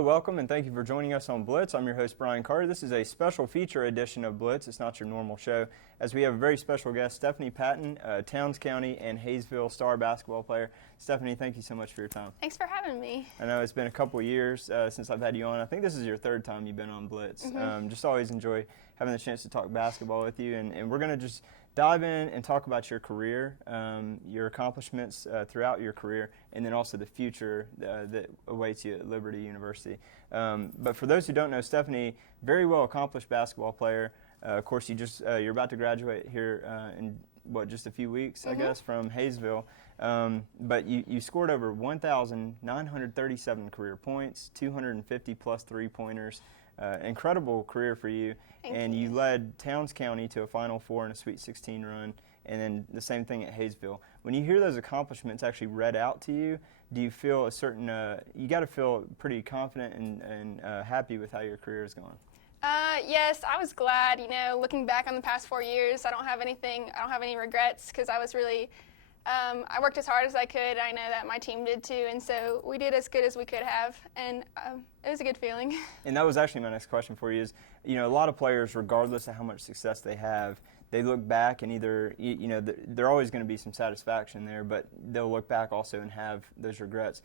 Hello, welcome, and thank you for joining us on Blitz. I'm your host, Brian Carter. This is a special feature edition of Blitz. It's not your normal show, as we have a very special guest, Stephanie Patton, Towns County and Hayesville star basketball player. Stephanie, thank you so much for your time. Thanks for having me. I know it's been a couple years since I've had you on. I think this is your third time you've been on Blitz. Just always enjoy having the chance to talk basketball with you, and we're going to just dive in and talk about your career, your accomplishments throughout your career, and then also the future that awaits you at Liberty University. But for those who don't know, Stephanie, very well accomplished basketball player. Of course, you're about to graduate here in just a few weeks, I guess, from Hayesville. But you scored over 1,937 career points, 250 plus three-pointers. Incredible career for you. Thank you led Towns County to a Final Four and a Sweet 16 run, and then the same thing at Hayesville. When you hear those accomplishments actually read out to you, do you feel a certain, you got to feel pretty confident and happy with how your career is going? Yes, I was glad. You know, looking back on the past 4 years, I don't have any regrets, because I was really, I worked as hard as I could. I know that my team did too, and so we did as good as we could have, and it was a good feeling. And that was actually my next question for you is, you know, a lot of players, regardless of how much success they have, they look back and either, you know, there always going to be some satisfaction there, but they'll look back also and have those regrets.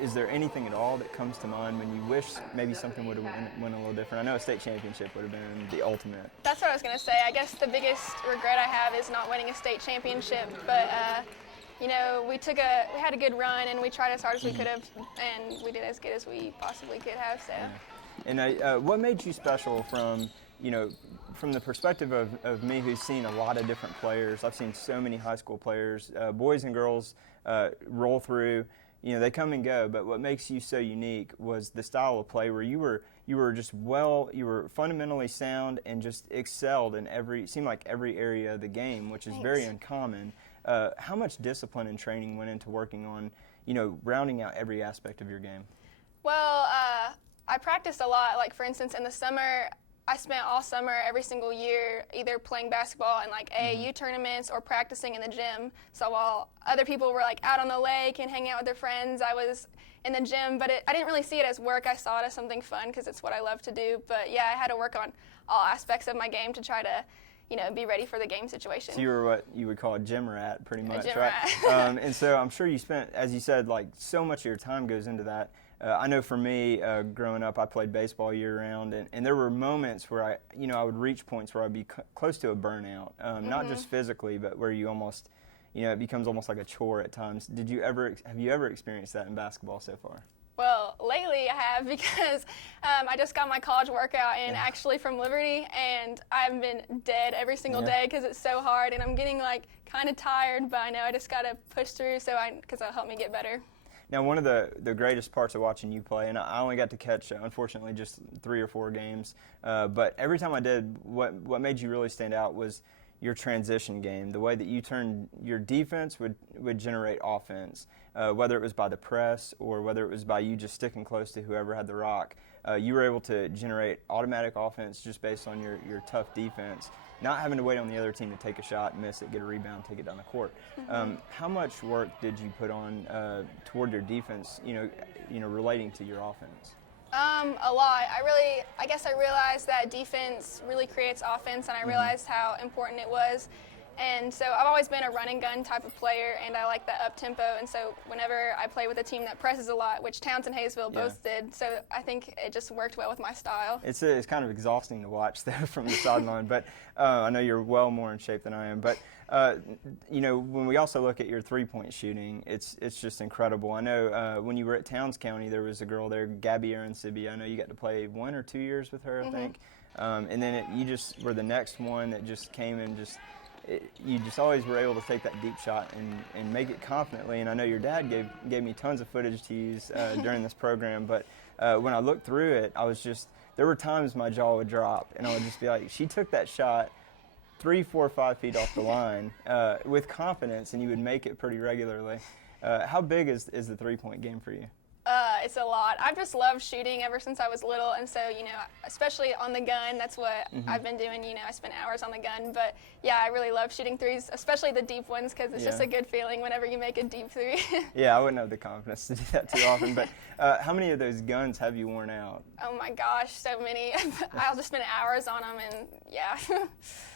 Is there anything at all that comes to mind when you wish maybe something would have went a little different? I know a state championship would have been the ultimate. That's what I was going to say. I guess the biggest regret I have is not winning a state championship, but you know, we had a good run, and we tried as hard as we could have, and we did as good as we possibly could have. So. Yeah. And what made you special from, you know, from the perspective of me, who's seen a lot of different players? I've seen so many high school players, boys and girls, roll through. You know, they come and go, but what makes you so unique was the style of play where you were just you were fundamentally sound and just excelled in seemed like every area of the game, which is very uncommon. How much discipline and training went into working on, you know, rounding out every aspect of your game? Well, I practiced a lot. Like, for instance, in the summer, I spent all summer every single year either playing basketball in like AAU tournaments or practicing in the gym. So while other people were like out on the lake and hanging out with their friends, I was in the gym. But I didn't really see it as work. I saw it as something fun because it's what I love to do. But yeah, I had to work on all aspects of my game to try to, you know, be ready for the game situation. So you were what you would call a gym rat, pretty much, a gym right? rat. And so I'm sure you spent, as you said, like so much of your time goes into that. I know for me, growing up, I played baseball year-round, and there were moments where I would reach points where I'd be close to a burnout, not just physically, but where you almost, you know, it becomes almost like a chore at times. Have you ever experienced that in basketball so far? Well, lately I have, because I just got my college workout in actually from Liberty, and I've been dead every single day because it's so hard, and I'm getting like kind of tired, but I know I just got to push through because it'll help me get better. Now, one of the greatest parts of watching you play, and I only got to catch, unfortunately, just 3 or 4 games, but every time I did, what made you really stand out was your transition game, the way that you turned your defense would generate offense, whether it was by the press or whether it was by you just sticking close to whoever had the rock. You were able to generate automatic offense just based on your tough defense, not having to wait on the other team to take a shot, miss it, get a rebound, take it down the court. How much work did you put on toward your defense, you know, relating to your offense? A lot. I guess I realized that defense really creates offense, and I realized how important it was. And so I've always been a run and gun type of player, and I like that up tempo. And so whenever I play with a team that presses a lot, which Towns and Hayesville both did, so I think it just worked well with my style. It's kind of exhausting to watch though from the sideline, but I know you're well more in shape than I am. But you know, when we also look at your three-point shooting, it's just incredible. I know when you were at Towns County, there was a girl there, Gabby Aaron-Sibby. I know you got to play 1 or 2 years with her, I think. And then you just were the next one that just came and you just always were able to take that deep shot and make it confidently. And I know your dad gave me tons of footage to use during this program, but when I looked through it, there were times my jaw would drop, and I would just be like, she took that shot 3, 4, 5 feet off the line with confidence, and you would make it pretty regularly. How big is the three-point game for you? It's a lot. I've just loved shooting ever since I was little, and so, you know, especially on the gun, that's what I've been doing. You know, I spent hours on the gun, but yeah, I really love shooting threes, especially the deep ones, because it's just a good feeling whenever you make a deep three. Yeah, I wouldn't have the confidence to do that too often, but how many of those guns have you worn out? Oh my gosh, so many. I'll just spend hours on them, and yeah.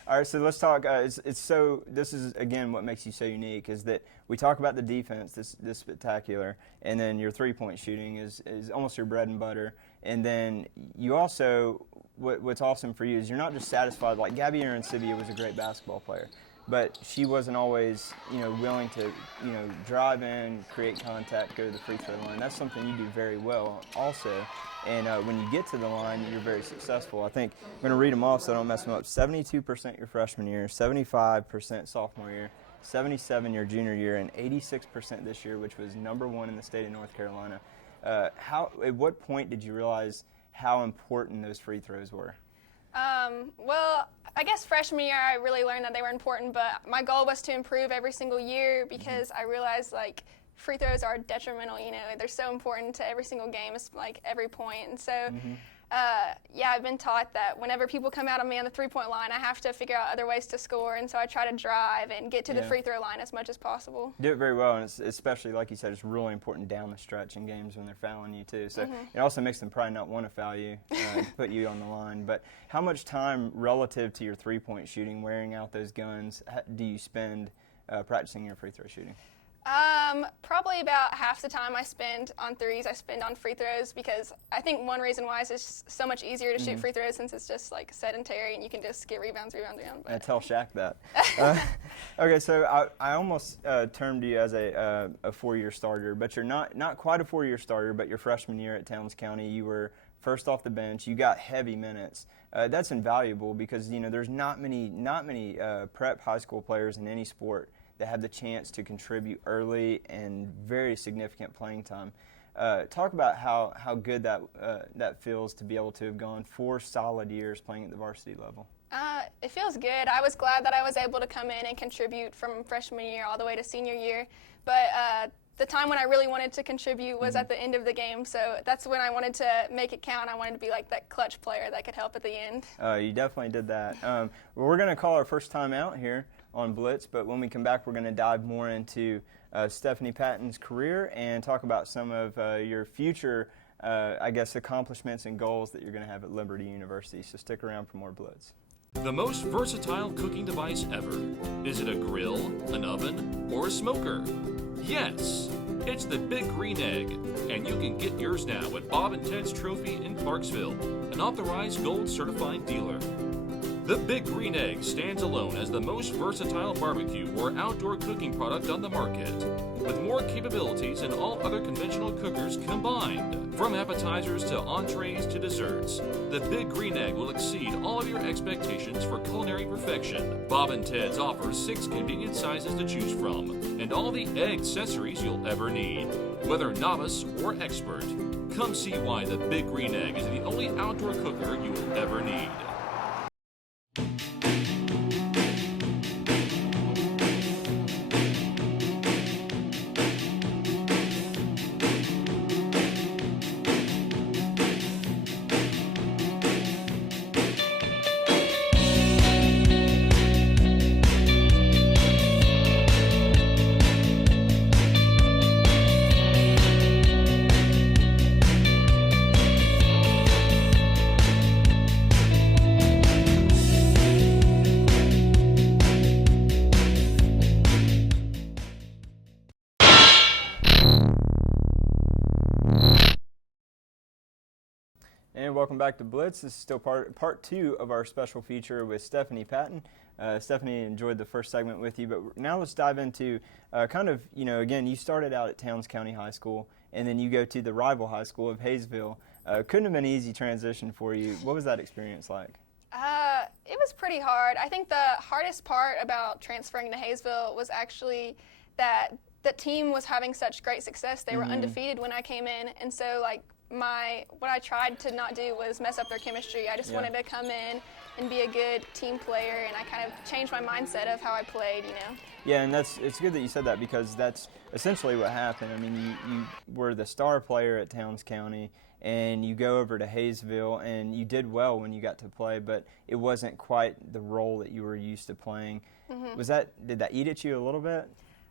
All right, so let's talk. This is, again, what makes you so unique is that we talk about the defense, this spectacular, and then your three-point shooting is almost your bread and butter. And then you also, what's awesome for you is you're not just satisfied. Like Gabby Arancibia was a great basketball player, but she wasn't always, you know, willing to, you know, drive in, create contact, go to the free throw line. That's something you do very well also. And when you get to the line, you're very successful. I think I'm going to read them off so I don't mess them up. 72% your freshman year, 75% sophomore year, 77% your junior year, and 86% this year, which was #1 in the state of North Carolina. At what point did you realize how important those free throws were? Well, I guess freshman year I really learned that they were important, but my goal was to improve every single year because I realized, like, free throws are detrimental, you know. They're so important to every single game. It's like every point. And so, yeah, I've been taught that whenever people come out on me on the three-point line, I have to figure out other ways to score. And so I try to drive and get to the free throw line as much as possible. Do it very well, and it's especially, like you said, it's really important down the stretch in games when they're fouling you too. So it also makes them probably not want to foul you, put you on the line. But how much time relative to your three-point shooting, wearing out those guns, do you spend practicing your free throw shooting? Probably about half the time I spend on threes, I spend on free throws, because I think one reason why is it's so much easier to shoot free throws since it's just like sedentary and you can just get rebounds. I tell Shaq that. Okay, so I almost termed you as a four-year starter, but you're not quite a four-year starter, but your freshman year at Towns County, you were first off the bench. You got heavy minutes. That's invaluable because, you know, there's not many prep high school players in any sport that have the chance to contribute early and very significant playing time. Talk about how good that feels to be able to have gone 4 solid years playing at the varsity level. It feels good. I was glad that I was able to come in and contribute from freshman year all the way to senior year. But the time when I really wanted to contribute was at the end of the game, so that's when I wanted to make it count. I wanted to be like that clutch player that could help at the end. You definitely did that. We're going to call our first time out here on Blitz, but when we come back, we're going to dive more into Stephanie Patton's career and talk about some of your future, I guess, accomplishments and goals that you're going to have at Liberty University. So stick around for more Blitz. The most versatile cooking device ever. Is it a grill, an oven, or a smoker? Yes, it's the Big Green Egg, and you can get yours now at Bob and Ted's Trophy in Clarksville, an authorized gold certified dealer. The Big Green Egg stands alone as the most versatile barbecue or outdoor cooking product on the market, with more capabilities than all other conventional cookers combined. From appetizers to entrees to desserts, the Big Green Egg will exceed all of your expectations for culinary perfection. Bob and Ted's offers 6 convenient sizes to choose from, and all the egg accessories you'll ever need. Whether novice or expert, come see why the Big Green Egg is the only outdoor cooker you will ever need. And welcome back to Blitz. This is still part 2 of our special feature with Stephanie Patton. Stephanie, enjoyed the first segment with you, but now let's dive into kind of, you know, again, you started out at Towns County High School, and then you go to the rival high school of Hayesville. Couldn't have been an easy transition for you. What was that experience like? It was pretty hard. I think the hardest part about transferring to Hayesville was actually that the team was having such great success. They were undefeated when I came in, and so, like, what I tried to not do was mess up their chemistry. I just wanted to come in and be a good team player, and I kind of changed my mindset of how I played, Yeah, and it's good that you said that, because that's essentially what happened. I mean, you were the star player at Towns County, and you go over to Hayesville, and you did well when you got to play, but it wasn't quite the role that you were used to playing. Did that eat at you a little bit?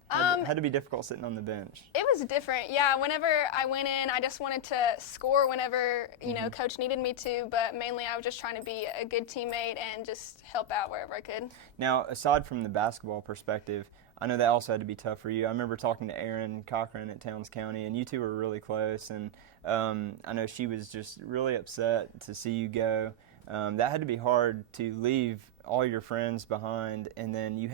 Had to be difficult sitting on the bench. It was different, yeah. Whenever I went in, I just wanted to score whenever, coach needed me to, but mainly I was just trying to be a good teammate and just help out wherever I could. Now, aside from the basketball perspective, I know that also had to be tough for you. I remember talking to Erin Cochran at Towns County, and you two were really close, and I know she was just really upset to see you go. That had to be hard to leave all your friends behind, and then you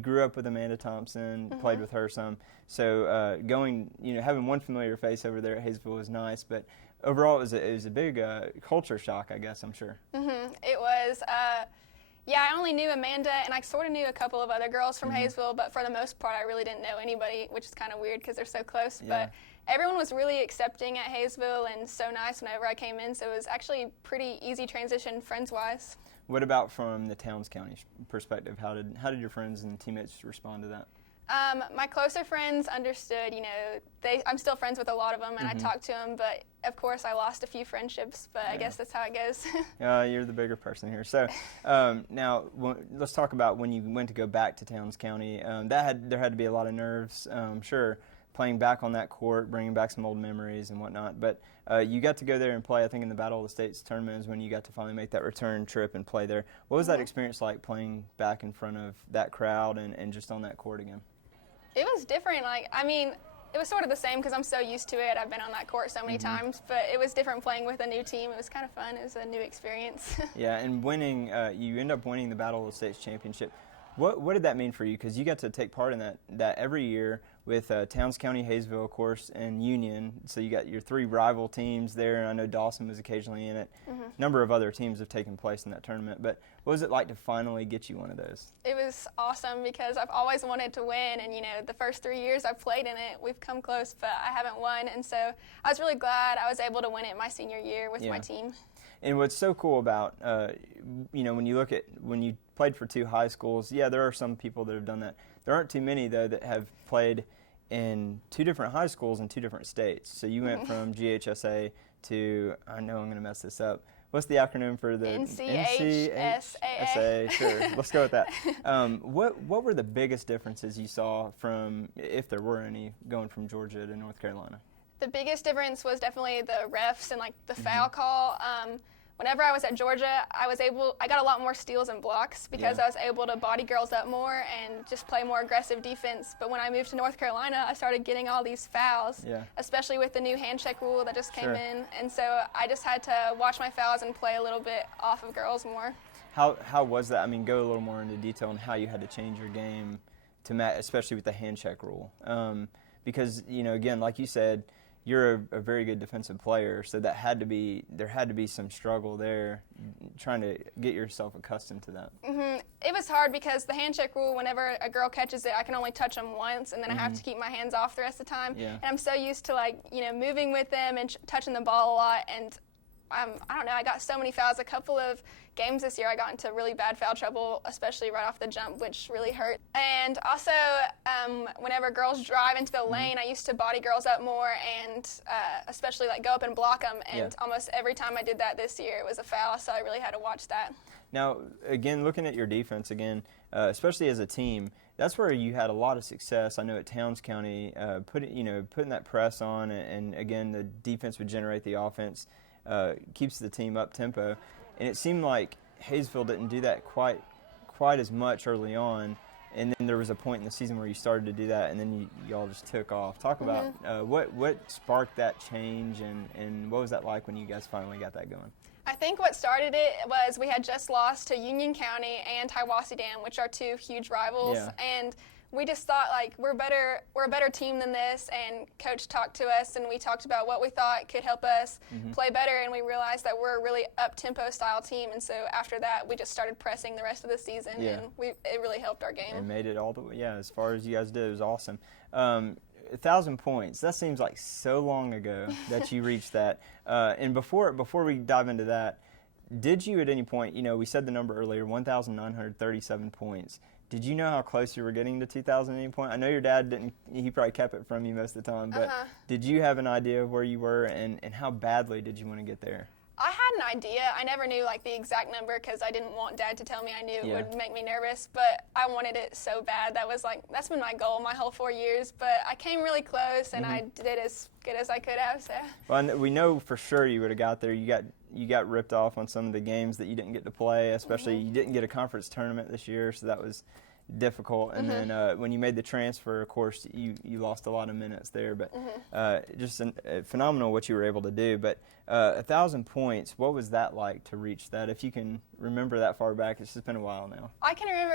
grew up with Amanda Thompson, played with her some, so having one familiar face over there at Hayesville was nice, but overall it was a big culture shock, I guess, I'm sure. It was. I only knew Amanda, and I sort of knew a couple of other girls from Hayesville, but for the most part I really didn't know anybody, which is kind of weird because they're so close. Yeah. But everyone was really accepting at Hayesville and so nice whenever I came in, so it was actually pretty easy transition friends-wise. What about from the Towns County perspective? How did your friends and teammates respond to that? My closer friends understood, I'm still friends with a lot of them, and I talk to them, but of course I lost a few friendships, but I guess that's how it goes. You're the bigger person here. So now let's talk about when you went to go back to Towns County. There had to be a lot of nerves, sure, playing back on that court, bringing back some old memories and whatnot, but you got to go there and play, I think, in the Battle of the States tournament is when you got to finally make that return trip and play there. What was that experience like, playing back in front of that crowd and just on that court again? It was different. It was sort of the same because I'm so used to it. I've been on that court so many times, but it was different playing with a new team. It was kind of fun. It was a new experience. Yeah, and winning, you end up winning the Battle of the States championship. What did that mean for you? Because you got to take part in that every year with Towns County, Hayesville, of course, and Union. So you got your three rival teams there, and I know Dawson was occasionally in it. A number of other teams have taken place in that tournament. But what was it like to finally get you one of those? It was awesome because I've always wanted to win, and the first 3 years I've played in it, we've come close, but I haven't won, and so I was really glad I was able to win it my senior year with my team. And what's so cool about, when you played for two high schools, there are some people that have done that. There aren't too many, though, that have played in two different high schools in two different states. So you went from GHSA to, I know I'm going to mess this up. What's the acronym for the NCHSAA? Sure, let's go with that. What were the biggest differences you saw from, if there were any, going from Georgia to North Carolina? The biggest difference was definitely the refs and the foul call. Whenever I was at Georgia, I got a lot more steals and blocks because I was able to body girls up more and just play more aggressive defense. But when I moved to North Carolina, I started getting all these fouls, especially with the new hand check rule that just came in. And so I just had to watch my fouls and play a little bit off of girls more. How was that? I mean, go a little more into detail on how you had to change your game to match, especially with the hand check rule. Because, again, like you said, you're a very good defensive player, so there had to be some struggle there, trying to get yourself accustomed to that. It was hard because the hand check rule, whenever a girl catches it, I can only touch them once, and then I have to keep my hands off the rest of the time. And I'm so used to moving with them and touching the ball a lot, and I don't know, I got so many fouls. A couple of games this year I got into really bad foul trouble, especially right off the jump, which really hurt. And also, whenever girls drive into the lane, I used to body girls up more and especially go up and block them. And almost every time I did that this year, it was a foul, so I really had to watch that. Now, again, looking at your defense again, especially as a team, that's where you had a lot of success. I know at Towns County, putting that press on, and again, the defense would generate the offense. Keeps the team up tempo, and it seemed like Hayesville didn't do that quite as much early on, and then there was a point in the season where you started to do that, and then you all just took off. Talk about what sparked that change, and what was that like when you guys finally got that going? I think what started it was we had just lost to Union County and Hiwassee Dam, which are two huge rivals, and we just thought we're a better team than this, and coach talked to us and we talked about what we thought could help us play better, and we realized that we're a really up-tempo style team, and so after that we just started pressing the rest of the season, and it really helped our game. And made it all the way, as far as you guys did, it was awesome. 1,000 points. That seems like so long ago that you reached that. And before we dive into that, did you at any point, we said the number earlier, 1,937 points. Did you know how close you were getting to 2,000 at any point? I know your dad didn't. He probably kept it from you most of the time. But did you have an idea of where you were, and how badly did you want to get there? I had an idea. I never knew the exact number because I didn't want Dad to tell me. I knew it would make me nervous, but I wanted it so bad. That's been my goal my whole 4 years. But I came really close, and I did as good as I could have. So. Well, we know for sure you would have got there. You got ripped off on some of the games that you didn't get to play. Especially you didn't get a conference tournament this year, so that was difficult. And then when you made the transfer, of course, you lost a lot of minutes there. But just phenomenal what you were able to do. But 1,000 points, what was that like to reach that? If you can remember that far back, it's just been a while now. I can remember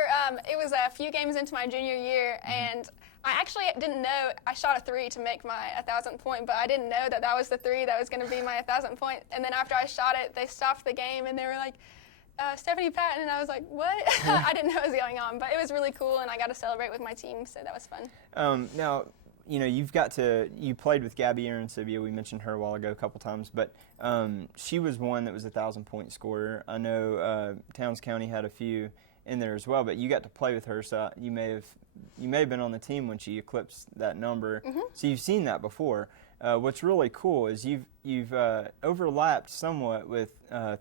it was a few games into my junior year, and I actually didn't know. I shot a 3 to make my 1,000 point, but I didn't know that was the 3 that was going to be my 1,000 point. And then after I shot it, they stopped the game, and they were like, Stephanie Patton, and I was like, what? I didn't know what was going on, but it was really cool, and I got to celebrate with my team, so that was fun. Now, you played with Gabby Arancibia. We mentioned her a while ago a couple times, but she was one that was 1,000-point scorer. I know Towns County had a few in there as well, but you got to play with her, so you may have been on the team when she eclipsed that number. So you've seen that before. What's really cool is you've overlapped somewhat with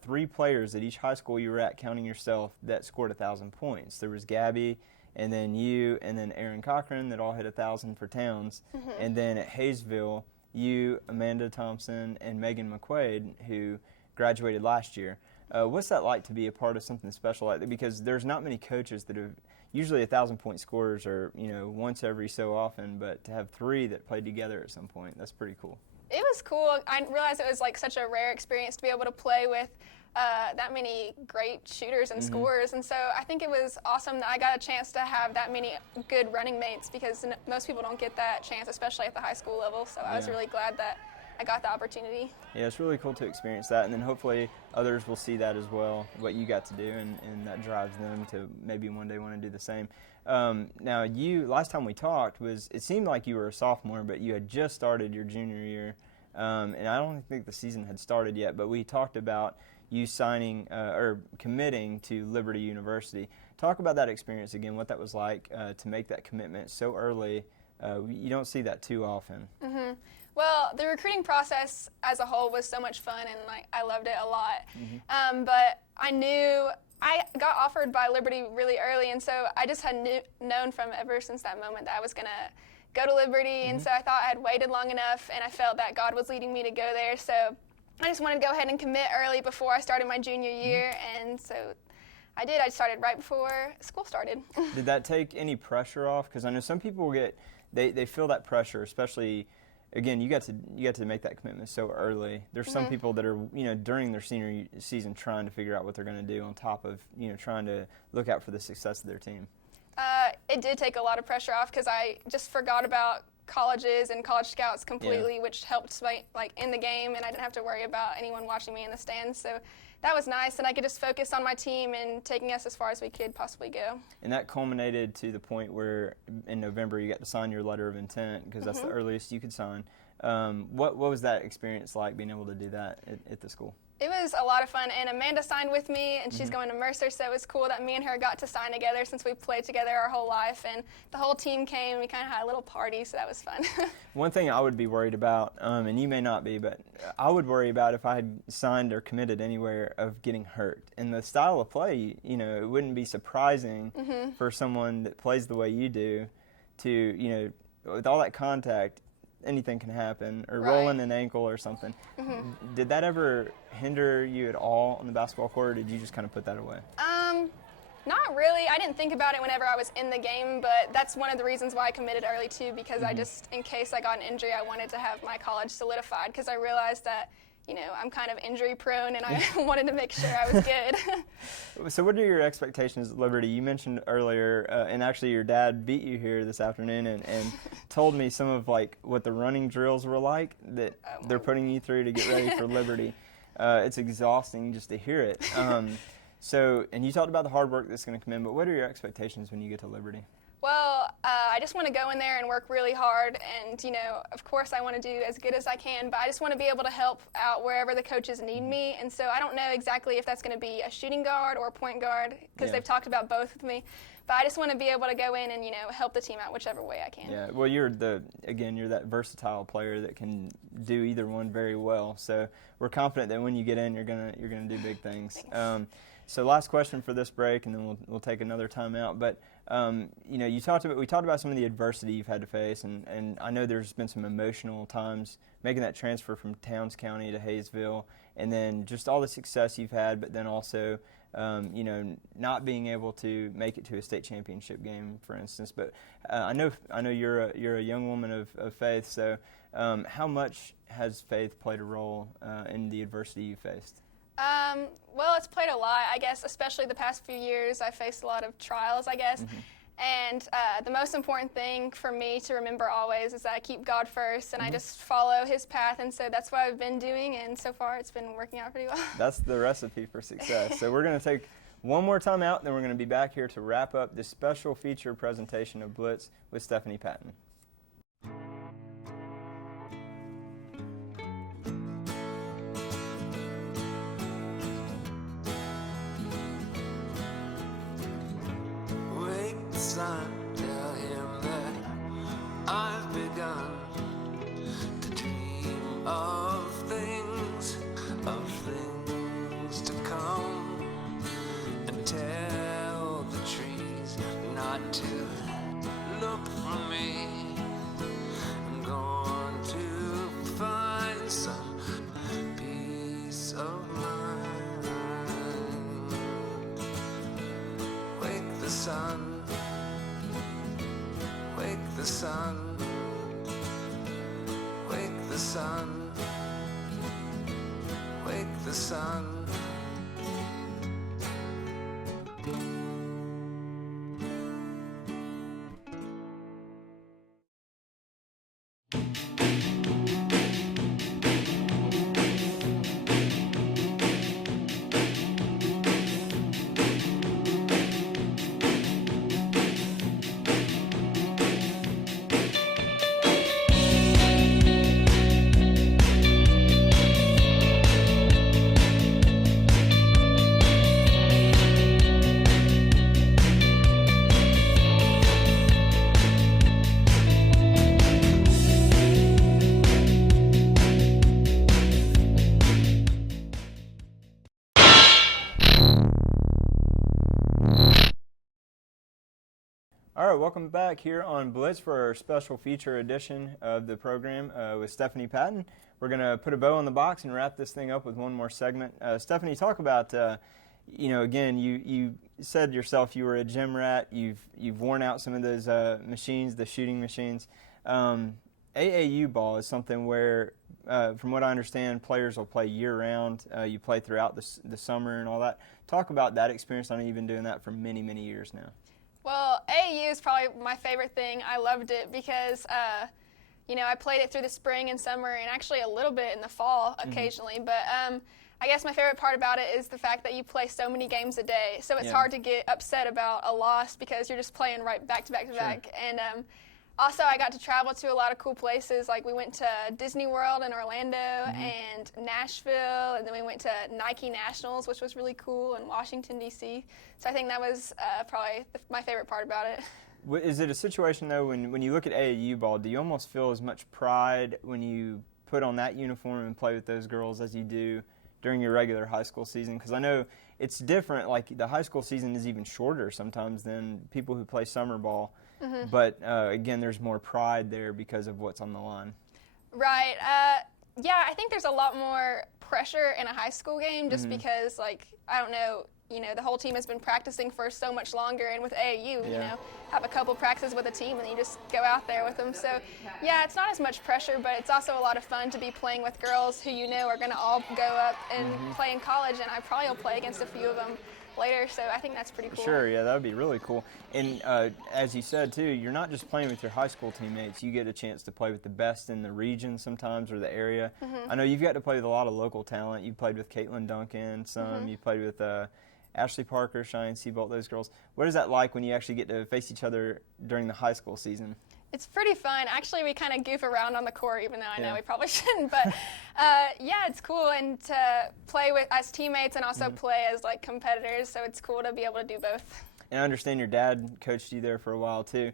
3 players at each high school you were at, counting yourself, that scored 1,000 points. There was Gabby, and then you, and then Aaron Cochran that all hit 1,000 for Towns. And then at Hayesville, you, Amanda Thompson, and Megan McQuaid, who graduated last year. What's that like to be a part of something special like that? Because there's not many coaches that have. Usually 1,000-point scorers are, once every so often, but to have 3 that played together at some point, that's pretty cool. It was cool. I realized it was such a rare experience to be able to play with that many great shooters and scorers, and so I think it was awesome that I got a chance to have that many good running mates because most people don't get that chance, especially at the high school level, so I was really glad that I got the opportunity. Yeah, it's really cool to experience that, and then hopefully others will see that as well, what you got to do, and that drives them to maybe one day want to do the same. Now, last time we talked, it seemed like you were a sophomore, but you had just started your junior year, and I don't think the season had started yet, but we talked about you signing or committing to Liberty University. Talk about that experience again, what that was like to make that commitment so early. You don't see that too often. Well, the recruiting process as a whole was so much fun, and I loved it a lot. But I knew I got offered by Liberty really early, and so I just had known from ever since that moment that I was going to go to Liberty, and so I thought I had waited long enough, and I felt that God was leading me to go there. So I just wanted to go ahead and commit early before I started my junior year, and so I did. I started right before school started. Did that take any pressure off? Because I know some people they feel that pressure, especially. Again, you got to make that commitment so early. There's some people that are, during their senior season trying to figure out what they're going to do on top of, trying to look out for the success of their team. It did take a lot of pressure off because I just forgot about colleges and college scouts completely, which helped in the game, and I didn't have to worry about anyone watching me in the stands. So that was nice, and I could just focus on my team and taking us as far as we could possibly go. And that culminated to the point where in November you got to sign your letter of intent because that's the earliest you could sign. What was that experience like, being able to do that at the school? It was a lot of fun, and Amanda signed with me, and she's going to Mercer, so it was cool that me and her got to sign together since we've played together our whole life, and the whole team came, and we kind of had a little party, so that was fun. One thing I would be worried about, and you may not be, but I would worry about if I had signed or committed anywhere of getting hurt. And the style of play, it wouldn't be surprising for someone that plays the way you do to, with all that contact, anything can happen, or rolling an ankle or something. Did that ever hinder you at all on the basketball court, or did you just kind of put that away? Not really. I didn't think about it whenever I was in the game, but that's one of the reasons why I committed early too, because I just, in case I got an injury, I wanted to have my college solidified, because I realized that I'm kind of injury prone, and I wanted to make sure I was good. So what are your expectations at Liberty? You mentioned earlier, and actually your dad beat you here this afternoon and told me some of what the running drills were like that they're putting you through to get ready for Liberty. It's exhausting just to hear it. And you talked about the hard work that's going to come in, but what are your expectations when you get to Liberty? Well, I just want to go in there and work really hard, and of course I want to do as good as I can, but I just want to be able to help out wherever the coaches need me. And so I don't know exactly if that's going to be a shooting guard or a point guard, because they've talked about both with me. But I just want to be able to go in and help the team out whichever way I can. Yeah, well, you're that versatile player that can do either one very well. So we're confident that when you get in, you're gonna do big things. So last question for this break, and then we'll take another timeout. But we talked about some of the adversity you've had to face, and I know there's been some emotional times making that transfer from Towns County to Hayesville, and then just all the success you've had, but then also not being able to make it to a state championship game, for instance. But I know you're a young woman of faith. So how much has faith played a role in the adversity you faced? Well, it's played a lot, I guess, especially the past few years. I faced a lot of trials, I guess. And the most important thing for me to remember always is that I keep God first, and I just follow His path. And so that's what I've been doing, and so far it's been working out pretty well. That's the recipe for success. So we're going to take one more time out, then we're going to be back here to wrap up this special feature presentation of Blitz with Stephanie Patton. Tell him that I've begun to dream of things to come, and tell the trees not to look for me. I'm going to find some peace of mind. Wake the sun. Wake the sun, wake the sun, wake the sun. All right, welcome back here on Blitz for our special feature edition of the program with Stephanie Patton. We're going to put a bow on the box and wrap this thing up with one more segment. Stephanie, talk about, again, you said yourself you were a gym rat. You've worn out some of those machines, the shooting machines. AAU ball is something where, from what I understand, players will play year-round. You play throughout the summer and all that. Talk about that experience. I know you've been doing that for many, many years now. Well, AAU is probably my favorite thing. I loved it because, I played it through the spring and summer and actually a little bit in the fall occasionally. But I guess my favorite part about it is the fact that you play so many games a day. So it's hard to get upset about a loss because you're just playing right back to back to back. And also, I got to travel to a lot of cool places. Like we went to Disney World in Orlando and Nashville, and then we went to Nike Nationals, which was really cool, in Washington, D.C. So I think that was probably my favorite part about it. Is it a situation, though, when you look at AAU ball, do you almost feel as much pride when you put on that uniform and play with those girls as you do during your regular high school season? Because I know it's different. Like the high school season is even shorter sometimes than people who play summer ball. But, again, there's more pride there because of what's on the line. Right. Yeah, I think there's a lot more pressure in a high school game just because, I don't know, the whole team has been practicing for so much longer. And with AAU, have a couple practices with a team and you just go out there with them. So, yeah, it's not as much pressure, but it's also a lot of fun to be playing with girls who are going to all go up and play in college. And I probably will play against a few of them later, so I think that's pretty cool. Sure, yeah, that would be really cool. And as you said, too, you're not just playing with your high school teammates. You get a chance to play with the best in the region sometimes or the area. I know you've got to play with a lot of local talent. You played with Caitlin Duncan some. You played with Ashley Parker, Cheyenne Seabolt, those girls. What is that like when you actually get to face each other during the high school season? It's pretty fun. Actually, we kind of goof around on the court, even though I know Yeah. we probably shouldn't. But yeah, it's cool, and to play with as teammates and also play as like competitors. So it's cool to be able to do both. And I understand your dad coached you there for a while too.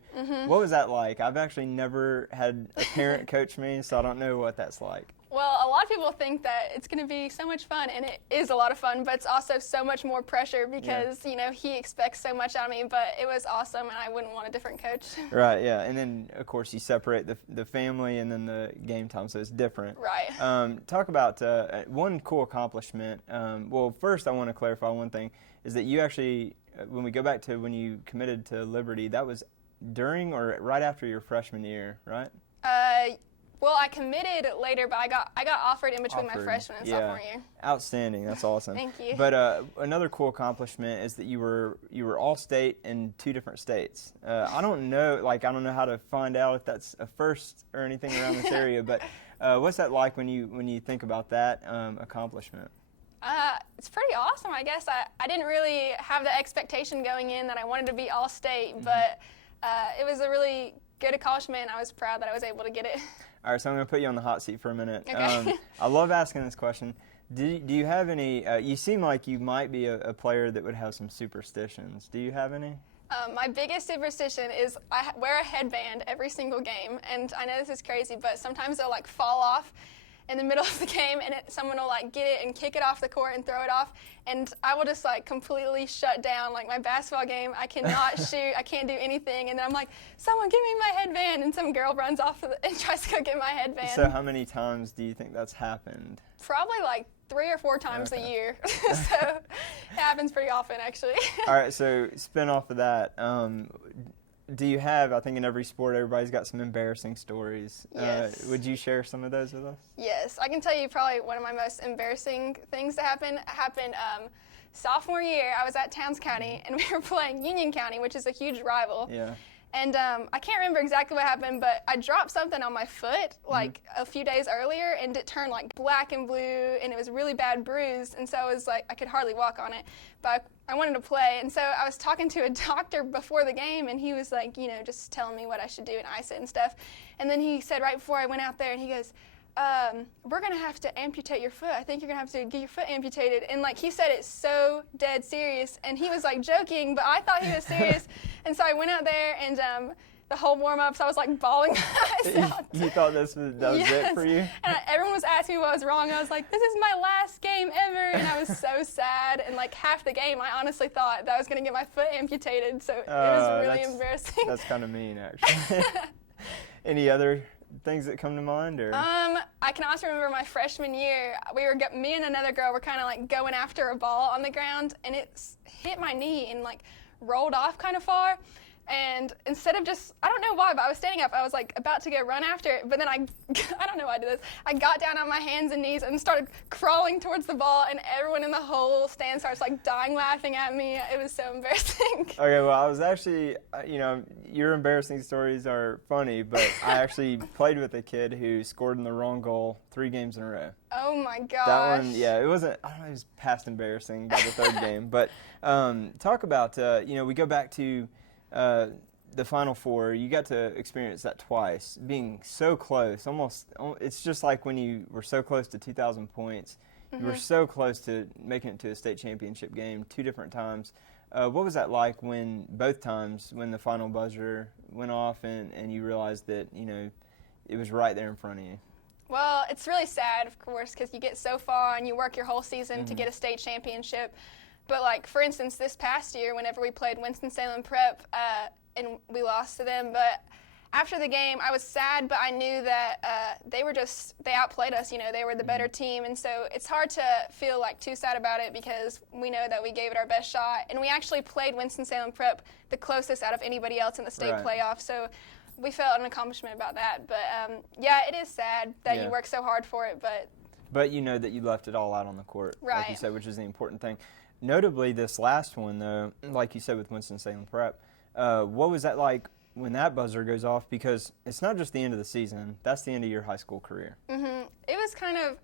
What was that like? I've actually never had a parent coach me, so I don't know what that's like. Well, a lot of people think that it's going to be so much fun, and it is a lot of fun, but it's also so much more pressure because, you know, he expects so much out of me, but it was awesome, and I wouldn't want a different coach. Right, yeah. And then, of course, you separate the family and then the game time, so it's different. Right. Talk about one cool accomplishment. Well, first I want to clarify one thing, is that you actually, when we go back to when you committed to Liberty, that was during or right after your freshman year, right? Well, I committed later, but I got offered in between my freshman and sophomore year. Outstanding. That's awesome. Thank you. But another cool accomplishment is that you were all-state in 2 different states. I don't know how to find out if that's a first or anything around this area, but what's that like when you think about that accomplishment? It's pretty awesome, I guess. I didn't really have the expectation going in that I wanted to be all-state, but it was a really good accomplishment. I was proud that I was able to get it. All right, so I'm going to put you on the hot seat for a minute. Okay. I love asking this question. Do you have any, you seem like you might be a player that would have some superstitions. Do you have any? My biggest superstition is I wear a headband every single game, and I know this is crazy, but sometimes they'll like fall off in the middle of the game, and someone will like get it and kick it off the court and throw it off, and I will just like completely shut down like my basketball game. I cannot shoot, I can't do anything, and then I'm like, someone give me my headband, and some girl runs off and tries to go get my headband. So how many times do you think that's happened? Probably like 3 or 4 times a year. So it happens pretty often, actually. All right, so spin off of that. Do you have, I think in every sport, everybody's got some embarrassing stories. Yes. Would you share some of those with us? Yes, I can tell you probably one of my most embarrassing things that happened sophomore year. I was at Towns County, and we were playing Union County, which is a huge rival. Yeah. And I can't remember exactly what happened, but I dropped something on my foot like a few days earlier, and it turned like black and blue, and it was a really bad bruise, and so I was like, I could hardly walk on it, but I wanted to play, and so I was talking to a doctor before the game, and he was like, you know, just telling me what I should do and ice it and stuff, and then he said right before I went out there, and he goes, we're going to have to amputate your foot. I think you're going to have to get your foot amputated. And, like, he said it so dead serious. And he was, like, joking, but I thought he was serious. And so I went out there, and the whole warm-ups, I was, like, bawling my eyes out. You thought that was it for you? And everyone was asking me what was wrong. I was like, this is my last game ever. And I was so sad. And, like, half the game, I honestly thought that I was going to get my foot amputated. So it was really embarrassing. That's kind of mean, actually. Any other things that come to mind, or? I can also remember my freshman year. Me and another girl were kind of like going after a ball on the ground, and it hit my knee and like rolled off kind of far. And instead of just, I don't know why, but I was standing up. I was like about to go run after it, but then I don't know why I did this. I got down on my hands and knees and started crawling towards the ball, and everyone in the whole stand starts like dying laughing at me. It was so embarrassing. Okay, well, I was actually, your embarrassing stories are funny, but I actually played with a kid who scored in the wrong goal 3 games in a row. Oh my gosh. That one, yeah, it wasn't, I don't know, it was past embarrassing by the 3rd game. But talk about, we go back to the Final Four. You got to experience that twice, being so close. It's just like when you were so close to 2,000 points. You were so close to making it to a state championship game 2 different times. What was that like both times when the final buzzer went off and you realized that, it was right there in front of you? Well, it's really sad, of course, because you get so far and you work your whole season to get a state championship. But, like, for instance, this past year, whenever we played Winston-Salem Prep, and we lost to them, but after the game, I was sad, but I knew that they outplayed us, they were the better team, and so it's hard to feel, like, too sad about it because we know that we gave it our best shot, and we actually played Winston-Salem Prep the closest out of anybody else in the state playoff, so we felt an accomplishment about that, but, yeah, it is sad that you work so hard for it, But you know that you left it all out on the court, like you said, which is the important thing. Notably, this last one, though, like you said with Winston-Salem Prep, what was that like when that buzzer goes off? Because it's not just the end of the season. That's the end of your high school career. It was kind of,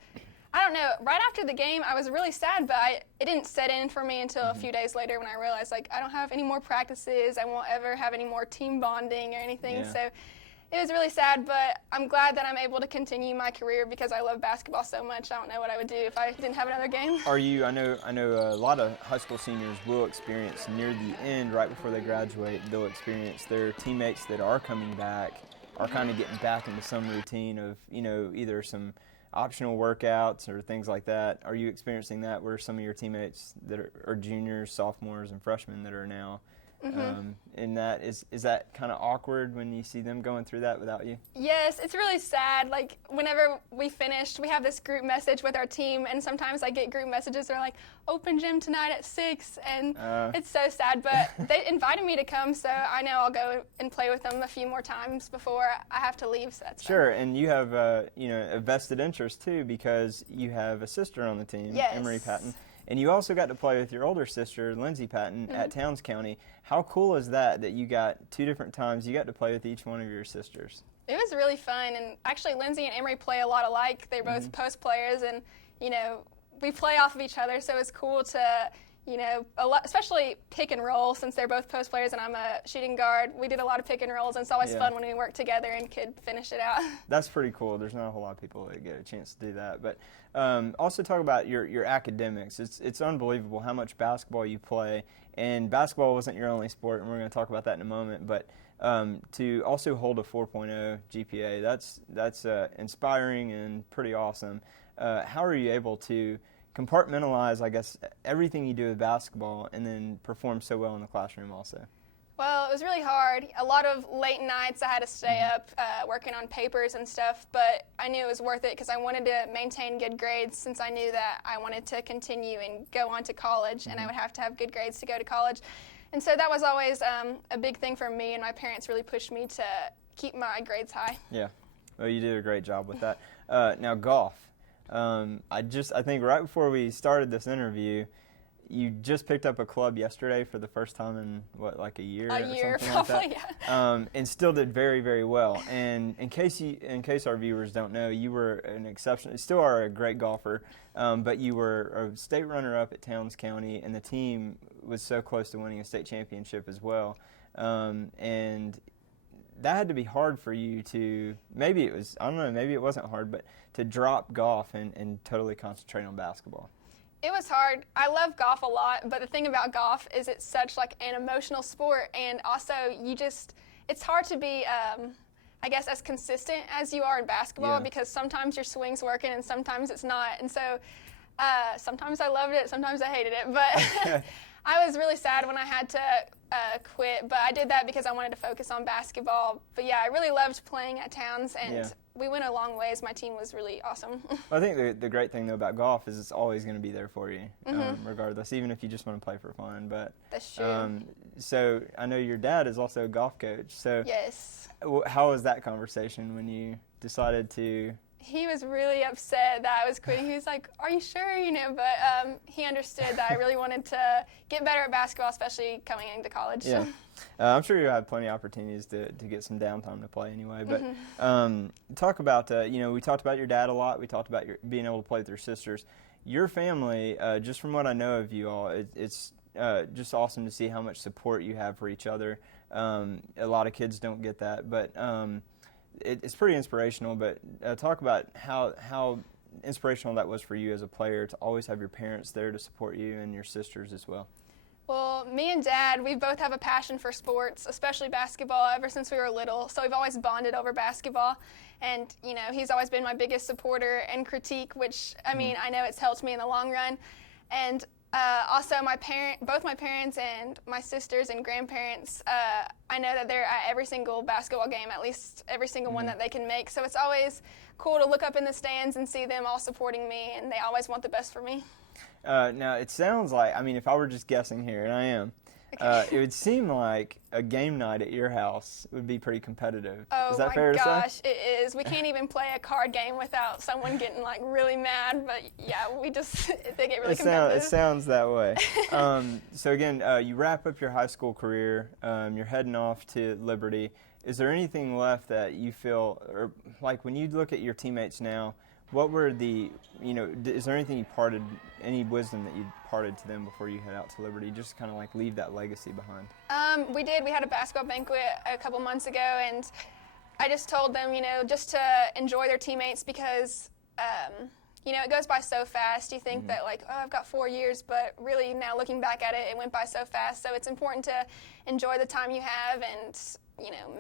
I don't know. Right after the game, I was really sad, but it didn't set in for me until a few days later when I realized, like, I don't have any more practices. I won't ever have any more team bonding or anything. Yeah. So it was really sad, but I'm glad that I'm able to continue my career because I love basketball so much. I don't know what I would do if I didn't have another game. Are you? I know a lot of high school seniors will experience near the end, right before they graduate, they'll experience their teammates that are coming back are kind of getting back into some routine of, either some optional workouts or things like that. Are you experiencing that where some of your teammates that are juniors, sophomores, and freshmen that are now in that, is that kind of awkward when you see them going through that without you? Yes, it's really sad. Like, whenever we finished, we have this group message with our team, and sometimes I get group messages that are like, open gym tonight at 6, and it's so sad. But they invited me to come, so I know I'll go and play with them a few more times before I have to leave, so that's Sure, fun. and you have a vested interest, too, because you have a sister on the team, Yes. Emery Patton. And you also got to play with your older sister, Lindsay Patton, at Towns County. How cool is that you got 2 different times you got to play with each one of your sisters? It was really fun, and actually Lindsay and Emery play a lot alike. They're both post players, and, we play off of each other, so it's cool to, especially pick and roll, since they're both post players and I'm a shooting guard. We did a lot of pick and rolls, and it's always fun when we work together and could finish it out. That's pretty cool. There's not a whole lot of people that get a chance to do that. But also talk about your academics. It's unbelievable how much basketball you play, and basketball wasn't your only sport, and we're going to talk about that in a moment. But to also hold a 4.0 GPA, that's inspiring and pretty awesome. How are you able to compartmentalize, I guess, everything you do with basketball and then perform so well in the classroom also? Well, it was really hard. A lot of late nights I had to stay up working on papers and stuff, but I knew it was worth it because I wanted to maintain good grades, since I knew that I wanted to continue and go on to college, and I would have to have good grades to go to college. And so that was always a big thing for me, and my parents really pushed me to keep my grades high. Yeah. Well, you did a great job with that. Now, golf. I think right before we started this interview, you just picked up a club yesterday for the first time in, like a year? A year, or something probably, like that? And still did very, very well. And in case our viewers don't know, you were an exceptional, still are a great golfer, but you were a state runner-up at Towns County, and the team was so close to winning a state championship as well. And that had to be hard for you to, maybe it was, I don't know, maybe it wasn't hard, but to drop golf and totally concentrate on basketball. It was hard. I love golf a lot, but the thing about golf is it's such like an emotional sport, and also it's hard to be, I guess, as consistent as you are in basketball, because sometimes your swing's working and sometimes it's not. And so sometimes I loved it, sometimes I hated it, but I was really sad when I had to quit, but I did that because I wanted to focus on basketball. But yeah, I really loved playing at Towns, and we went a long ways. My team was really awesome. I think the great thing, though, about golf is it's always going to be there for you, regardless, even if you just want to play for fun. But that's true. So I know your dad is also a golf coach. So yes. How was that conversation when you decided to? He was really upset that I was quitting. He was like, "Are you sure?" But he understood that I really wanted to get better at basketball, especially coming into college. Yeah, I'm sure you'll have plenty of opportunities to get some downtime to play anyway. But talk about, we talked about your dad a lot. We talked about being able to play with your sisters. Your family, just from what I know of you all, it's just awesome to see how much support you have for each other. A lot of kids don't get that, but it's pretty inspirational. But talk about how inspirational that was for you as a player to always have your parents there to support you and your sisters as well. Well, me and Dad, we both have a passion for sports, especially basketball, ever since we were little. So we've always bonded over basketball. And, he's always been my biggest supporter and critique, which, I know it's helped me in the long run. And also both my parents and my sisters and grandparents, I know that they're at every single basketball game, at least every single one that they can make. So it's always cool to look up in the stands and see them all supporting me, and they always want the best for me. Now, it sounds like, if I were just guessing here, and I am, it would seem like a game night at your house would be pretty competitive. Is that fair to say? Oh, my gosh, it is. We can't even play a card game without someone getting, really mad. But, yeah, they get really competitive. It sounds that way. So, again, you wrap up your high school career. You're heading off to Liberty. Is there anything left that you feel, or, when you look at your teammates now, What were the, is there anything any wisdom that you parted to them before you head out to Liberty, just to kind of like leave that legacy behind? We did. We had a basketball banquet a couple months ago, and I just told them, just to enjoy their teammates because, it goes by so fast. You think that like, oh, I've got 4 years, but really now looking back at it, it went by so fast. So it's important to enjoy the time you have and,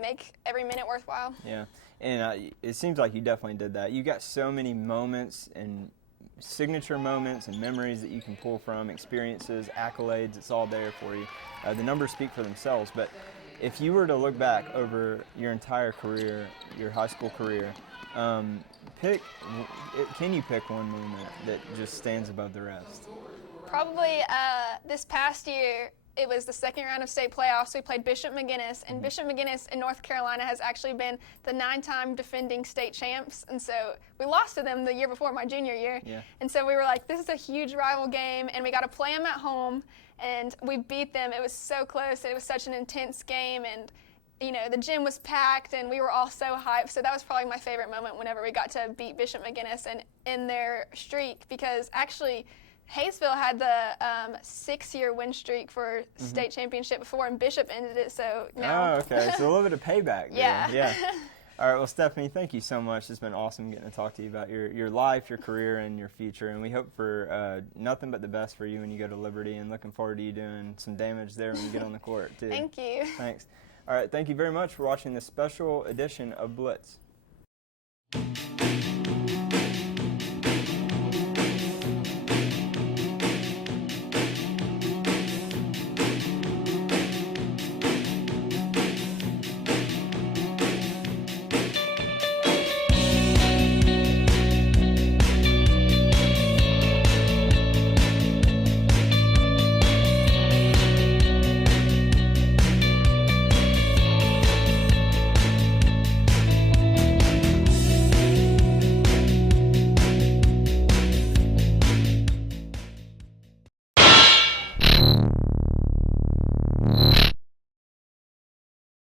make every minute worthwhile. Yeah, and it seems like you definitely did that. You got so many moments and signature moments and memories that you can pull from, experiences, accolades, it's all there for you. The numbers speak for themselves, but if you were to look back over your entire career, your high school career, can you pick one moment that just stands above the rest? Probably this past year, it was the second round of state playoffs. We played Bishop McGuinness, and Bishop McGuinness in North Carolina has actually been the 9-time defending state champs, and so we lost to them the year before, my junior year. Yeah. And so we were like, this is a huge rival game, and we got to play them at home, and we beat them. It was so close. It was such an intense game, and the gym was packed, and we were all so hyped. So that was probably my favorite moment whenever we got to beat Bishop McGuinness and in their streak, because actually Hayesville had the 6-year win streak for state championship before, and Bishop ended it. So now. Oh, okay. So a little bit of payback there. Yeah. All right. Well, Stephanie, thank you so much. It's been awesome getting to talk to you about your life, your career, and your future. And we hope for nothing but the best for you when you go to Liberty, and looking forward to you doing some damage there when you get on the court, too. Thank you. Thanks. All right. Thank you very much for watching this special edition of Blitz.